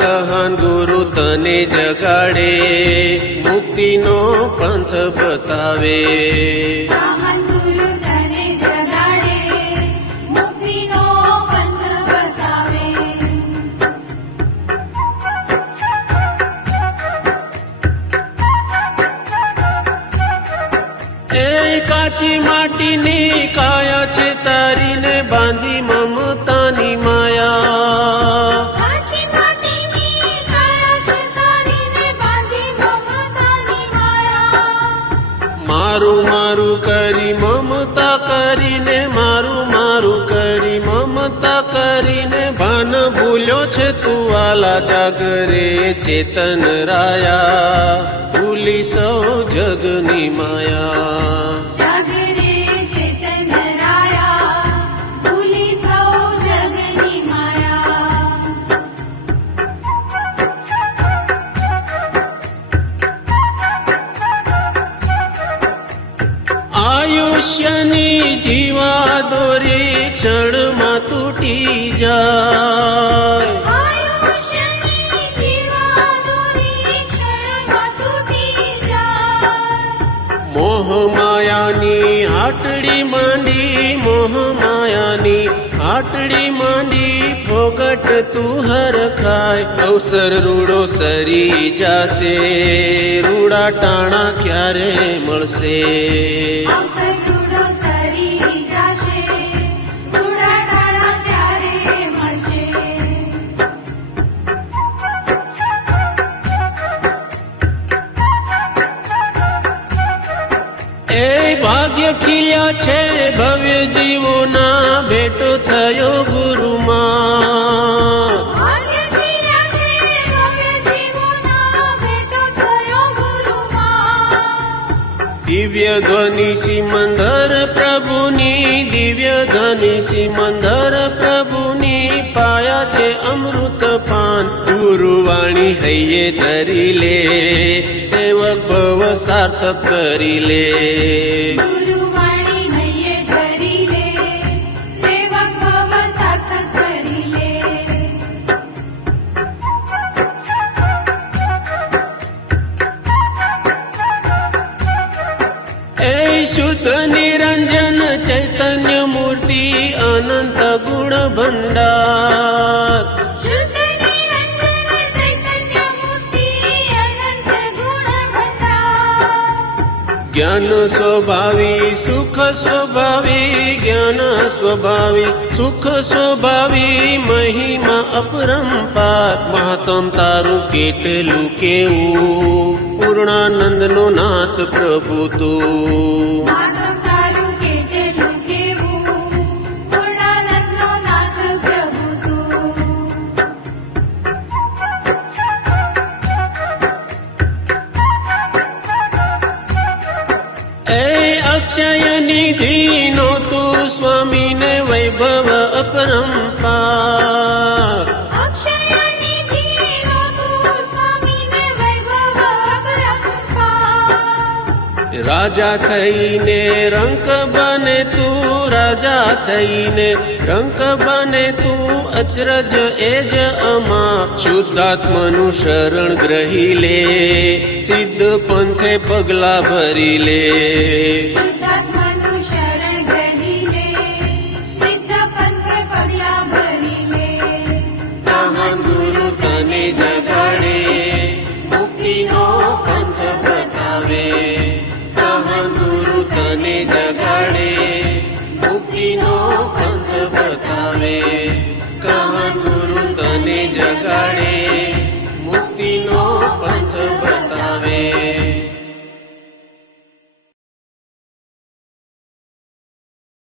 કહાન ગુરુ તને જગાડે, મુક્તિનો પંથ બતાવે. મહાન ગુરુ તને જગાડે, મુક્તિનો પંથ બતાવે. એ કાચી માટીની કાયા છે તારીને બાંધી મમતાની માયા. કાચી માટીની કાયા છે તારીને બાંધી મમતાની માયા. મારું મારું કરી મમતા કરીને, મારું મારું કરી મમતા કરીને, ભાન ભૂલ્યો છે તું વાલા જાગરે. ચેતન રાયા ભૂલી સૌ જગની માયા. જાગરે ચેતન રાયા, ભૂલી સૌ જગની માયા. આયુષ્યની જીવા દોરી ક્ષણમાં તૂટી જાય. આયુષ્યની જીવા દોરી ક્ષણમાં તૂટી જાય. મોહ માયાની હાટડી માંડી, મોહ માયાની હાટડી માંડી, ફોગટ તું હરખાય. અવસર રૂડો સરી જાશે, રૂડા ટાણા ક્યારે મળશે. અવસર રૂડો સરી જાશે, રૂડા ટાણા ક્યારે મળશે. એ ભાગ્ય ખીલ્યા છે ભવ્ય જીવોના, ભેટો થયો ગુરુમાં. ભાગ્ય ખીલ્યા છે ભવ્ય જીવોના, ભેટો થયો ગુરુમાં. દિવ્ય ધ્વનિ સિમંદર પ્રભુની, દિવ્ય ધ્વનિ સિમંદર પ્રભુની, પાયા છે અમૃત પાન. ગુરુવાણી હૈયે ધરી લે, સેવક ભવ સાર્થક કરી લે. ગુરુવાણી હૈયે ધરી લે, સેવક ભવ સાર્થક કરી લે. એ શુદ્ધ નિરંજન ચૈતન્ય મૂર્તિ, અનંત ગુણ ભંડાર. શુદ્ધ નિરંજન ચૈતન્ય મૂર્તિ, અનંત ગુણ ભંડાર. જ્ઞાન સ્વભાવી સુખ સ્વભાવી, જ્ઞાન સ્વભાવી સુખ સ્વભાવી, મહિમા અપરંપાર. મહાત્મ તારું કેટલું કેવું, પૂર્ણાનંદનો નાથ પ્રભુ તું. માતમ તારું કેટલું કેવું, પૂર્ણાનંદનો નાથ પ્રભુ તું. એ અક્ષય નિધિનો તું સ્વામીને વૈભવ અપરંપાર. અક્ષય નિધિનો તું સ્વામીને વૈભવ અપરંપાર. રાજા થઈને રંક બને તું, રાજા થઈને રંક બને તું, અચરજ એજ અમા. શુદ્ધાત્માનું શરણ ગ્રહી લે, સિદ્ધ પંથે પગલા ભરી લે. શુદ્ધાત્મા